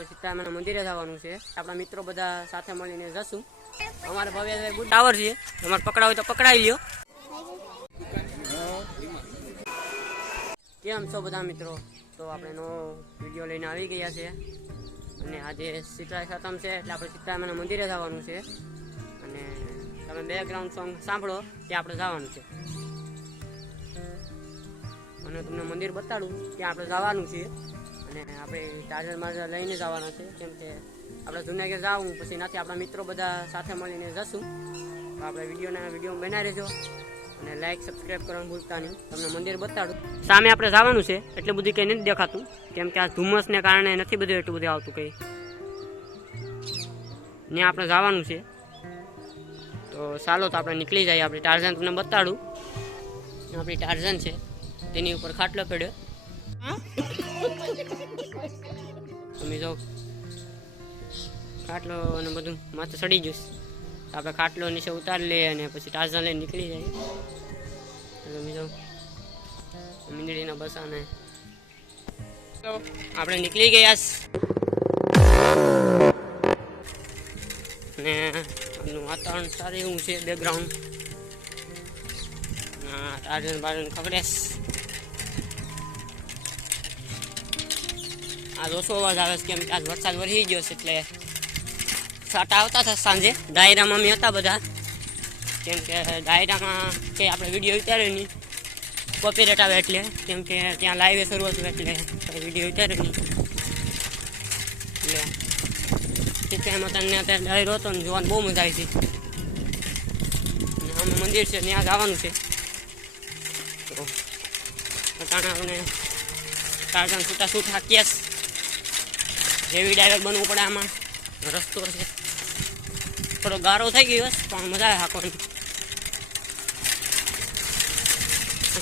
આપણે સીતારામના મંદિરે જવાનું છે. આપણા મિત્રો બધા સાથે મળીને જશું. અમારે ભવ્યભાઈ બુટ ટાવર છે, તમારે પકડાવ તો પકડાવી લ્યો. કેમ છો બધા મિત્રો? તો આપણે નવો વિડીયો લઈને આવી ગયા છે અને આજે શીતળા સાતમ છે એટલે આપણે સીતારામના મંદિરે જવાનું છે. અને તમે બેકગ્રાઉન્ડ સોંગ સાંભળો ત્યાં આપણે જવાનું છે અને તમને મંદિર બતાડું ત્યાં આપણે જવાનું છે. અને આપણે ચાર્જર માર્જર લઈને જવાના છે કેમ કે આપણે જુનાગઢ જવું પછી નાથી આપણા મિત્રો બધા સાથે મળીને જશું. તો આપણે વિડીયો બનાવી રહેજો અને લાઈક સબસ્ક્રાઈબ કરવાનું ભૂલતા નહીં. તમને મંદિર બતાડું. સામે આપણે જવાનું છે એટલે બધું કંઈ નથી દેખાતું કેમ કે આ ધુમ્મસને કારણે નથી બધું એટલું બધું આવતું કંઈ. ત્યાં આપણે જવાનું છે તો ચાલો તો આપણે નીકળી જઈએ. આપણે ટાર્ઝન તમને બતાડું. આપણી ટાર્ઝન છે તેની ઉપર ખાટલો પડ્યો. તમે જો ખાટલો અને બધું માથે ચડી જશે. આપણે ખાટલો નીચે ઉતારી લઈએ અને પછી ટાર્ઝન લઈને નીકળી જાય. તમે જો મીંદડીના બસાને આપણે નીકળી ગયા અને આનું વાતાવરણ સારું એવું છે. બેકગ્રાઉન્ડ ટાર્ઝન બાર્ઝન ખબરેશ. આજ ઓછો અવાજ આવે છે કેમ કે આજ વરસાદ વરસી ગયો છે એટલે છાંટા આવતા હતા સાંજે. ડાયરામાં અમે હતા બધા કેમ કે ડાયરામાં કે આપણે વિડીયો ઉતાર્યો નહીં, કોપીરાઇટ આવે એટલે કેમ કે ત્યાં લાઈવે શરૂ હતું એટલે વિડીયો ઉતાર્યો નહીં. એટલે એમાં તમને અત્યારે ડાયરો હતો ને જોવાની બહુ મજા આવી હતી. અને અમે મંદિર છે ત્યાં જવાનું છે તો અટાણા આપણે ટાર્ઝન છૂટા છૂટ હાક્યાસ હેવી ડાયરેક્ટ બનવું પડે. આમાં રસ્તો છે થોડો ગારો થઈ ગયો પણ મજા આવે હાંકવાની.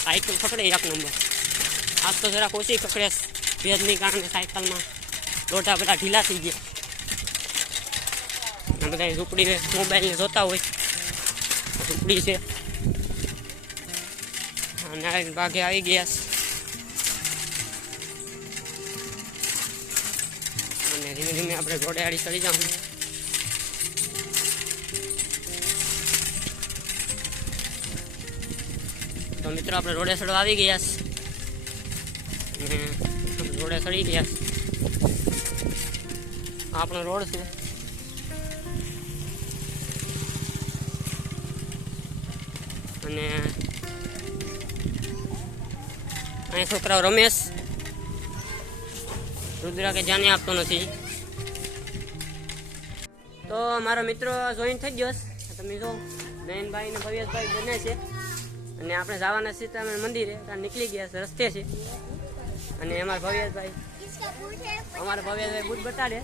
સાયકલ પકડે એક નંબર. આજ તો જરાક ઓછી પકડે ભેજની કારણે સાયકલમાં લોઢા બધા ઢીલા થઈ ગયા. બધા ઝૂંપડી મોબાઈલને જોતા હોય ઝૂંપડી છે અને ભાગે આવી ગયા અને ધીમે ધીમે આપણે ઘોડે આડી ચડી જાઉં. તો મિત્રો આપણે રોડે ચડવા આવી ગયા અને રોડે ચડી ગયા. આપણો રોડ છે અને અહીંયા છોકરાઓ રમેશ રુદ્રા કે જાને આપતો નથી. તો મારો મિત્રો જોઈન થઈ ગયો. તમે જો નયનભાઈ ને ભવ્યેશભાઈ બને છે અને આપણે જવાના સીતારામ મંદિરે ત્યાં નીકળી ગયા છે. રસ્તે છે અને અમારા ભવ્યેશભાઈ બુટ બતાડે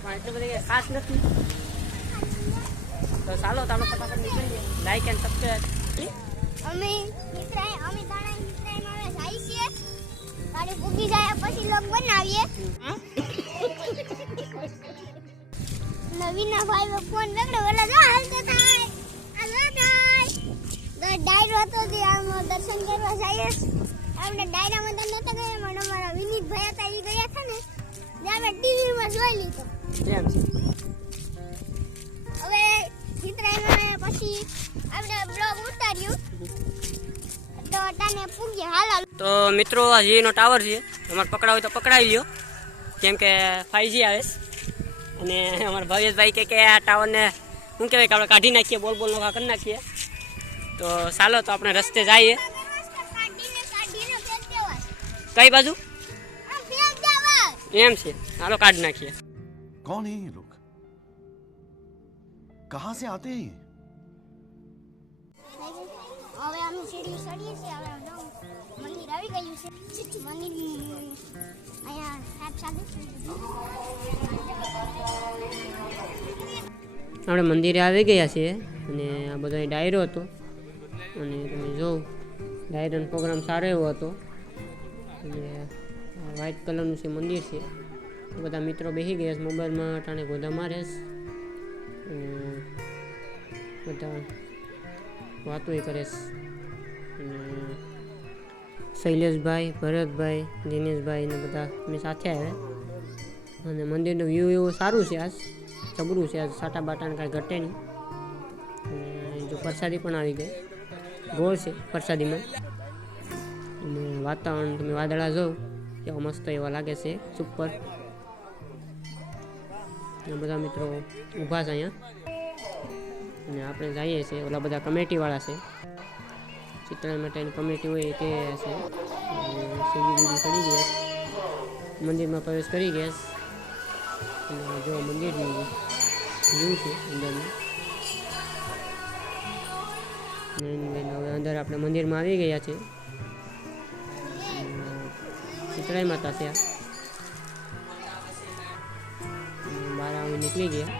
પણ એટલું બધું ખાસ નથી. તો ચાલો તો આપણે ફટાફટ નીકળીએ. Like and subscribe. અમે દાણા જાય છીએ ગાડી પૂગી જાય પછી લોક બનાવીએ. નવીના ભાઈ ફોન પકડો ઓલા જો હાલતો થાય હાલો થાય ડાયરો હતો તે આમ દર્શન કરવા જઈએ. આપણે ડાયરામાં તો નતા ગયા પણ અમારા વિનીતભાઈ હતા એ ગયા હતા ને જે આપણે ટીવીમાં જોઈ લીધો. કેમ છે હવે ચિત્રાયણ પછી આપણે બ્લોગ ઉતાર્યું તો તાને પૂગી હાલ. તો મિત્રો આ જીનો ટાવર છે. તમારે પકડાવ તો પકડાવી લ્યો કેમ કે 5G આવે અને અમારા ભવ્યેશભાઈ કે આ ટાવરને શું કહેવાય કે આપણે કાઢી નાખીએ, બોલ નોખા કરી નાખીએ. તો ચાલો તો આપણે રસ્તે જઈએ. કઈ બાજુ એમ છે? ચાલો કાઢી નાખીએ. कौन है ये लोग? कहां से आते हैं? હવે અમે સીડી ચડીએ છીએ. હવે મંદિર આવી ગયું છે. મંદિર અહીંયા સાહેબ સાથે આપણે મંદિરે આવી ગયા છીએ અને આ બધો ડાયરો હતો અને તમે જો ડાયરાનો પ્રોગ્રામ સારો એવો હતો અને વ્હાઇટ કલરનું છે મંદિર છે. બધા મિત્રો બેસી ગયા છે મોબાઈલમાં ટાણે ગોધા મારે અને બધા વાતો કરે છે અને શૈલેષભાઈ, ભરતભાઈ, દિનેશભાઈ ને બધા અમે સાથે આવ્યા. અને મંદિરનું વ્યૂ એવું સારું છે, આજ જબરું છે, આજ સાટા બાટાને કાંઈ ઘટે નહીં. અને જો પ્રસાદી પણ આવી ગઈ, ગોળ છે પ્રસાદીમાં. અને વાતાવરણ તમે વાદળા જોઉં કેવા મસ્ત એવા લાગે છે સુપર. બધા મિત્રો ઊભા છે અહીંયા. અને આપણે જઈએ છીએ, ઓલા બધા કમિટીવાળા છે, ચિત્રણ માટેની કમિટી હોય તે છે. સીડી બીડી ચડી ગયા, મંદિરમાં પ્રવેશ કરી ગયા. અને જો મંદિરનું વ્યૂ છે અંદરનું. હવે અંદર આપણે મંદિરમાં આવી ગયા છે. ચિત્રાઈ માતા છે, બહાર આવી નીકળી ગયા.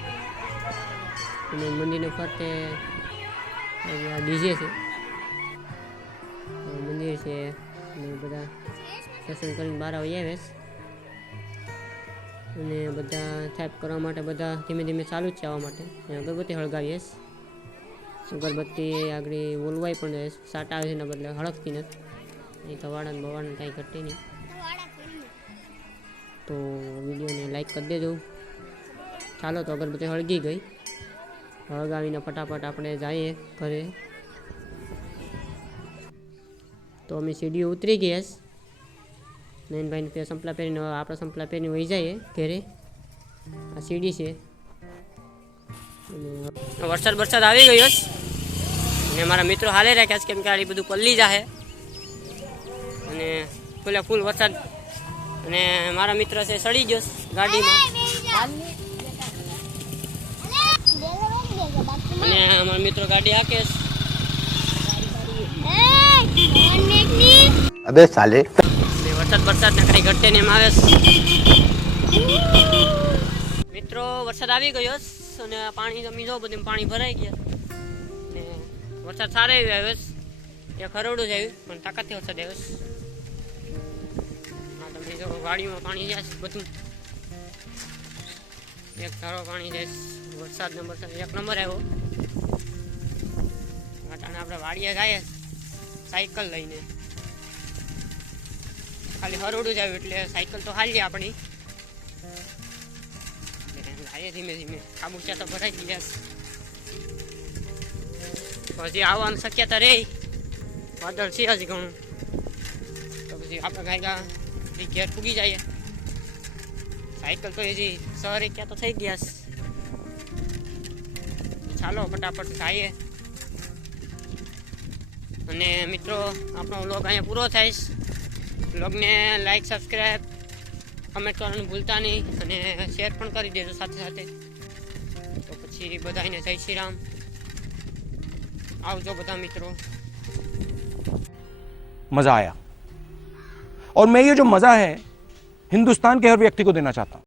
અને મંદિરને ફરતે ડીજે છે, મંદિર છે, અને બધા દર્શન કરીને બહાર આવી આવે. અને બધા થાપ કરવા માટે બધા ધીમે ધીમે ચાલુ જ છે આવવા માટે. અગરબત્તી હળગાવીએ, અગરબત્તી આગળ બોલવાય પણ રહે, સાટા આવે છે એના બદલે હળગતી નથી. નહીં તો વાળાને બવાને કાંઈ ઘટે નહીં. તો વિડીયોને લાઈક કરી દેજો. ચાલો તો અગરબત્તી હળગી ગઈ, હળગાવીને ફટાફટ આપણે જઈએ ઘરે. તો અમે સીડીઓ ઉતરી ગયા. નયનભાઈને તે સંપલા પહેરીને આપણે સંપલા પહેરીને વહી જઈએ ઘરે. આ સીડી છે. અને વરસાદ આવી ગયો છે. અને મારા મિત્રો હાલે રાખ્યા છે, કેમ કે આ બધું પલ્લી જાહે. અને ફૂલ વરસાદ. અને મારા મિત્ર છે સડી ગયો ગાડીમાં. અને અમારા મિત્રો ગાડી હાકે છે. अबे साले વરસાદ ને કઈ ઘટે ને એમ આવે છે. મિત્રો વરસાદ આવી ગયો છે. અને પાણી તમે જો બધું પાણી ભરાઈ ગયા. ને વરસાદ સારો આવ્યો છે, એક હરોડું જ આવ્યું પણ તાકાતથી વરસાદ આવ્યો છે. હા તમે જો વાડીમાં પાણી જાય છે બધું, એક ધારો પાણી જાય છે. વરસાદ એક નંબર આવ્યો. આપણે વાડીએ જાય સાયકલ લઈને, ખાલી હરોડું જ આવ્યું એટલે સાયકલ તો હાલીએ આપણી. લાવીએ ધીમે ધીમે, ખાબુચિયા તો ભરાઈ ગયા. પછી આવવાની શક્યતા રહી, વાદળ છે હજી ઘણું. તો પછી આપણે ગાયગા ઘેર પૂગી જઈએ. સાયકલ તો હજી સવારે ક્યાં તો થઈ ગયા. ચાલો ફટાફટ જઈએ. અને મિત્રો આપણો વ્લોગ અહીંયા પૂરો થાય છે. વ્લોગને લાઈક, સબસ્ક્રાઈબ, કમેન્ટ કરવાનું ભૂલતા નહીં. અને શેર પણ કરી દેજો સાથે સાથે. તો પછી બધાને જય શ્રી રામ. આવજો બધા મિત્રો. मजा आया और मैं ये जो मजा है हिंदुस्तान के हर व्यक्ति को देना चाहता हूं.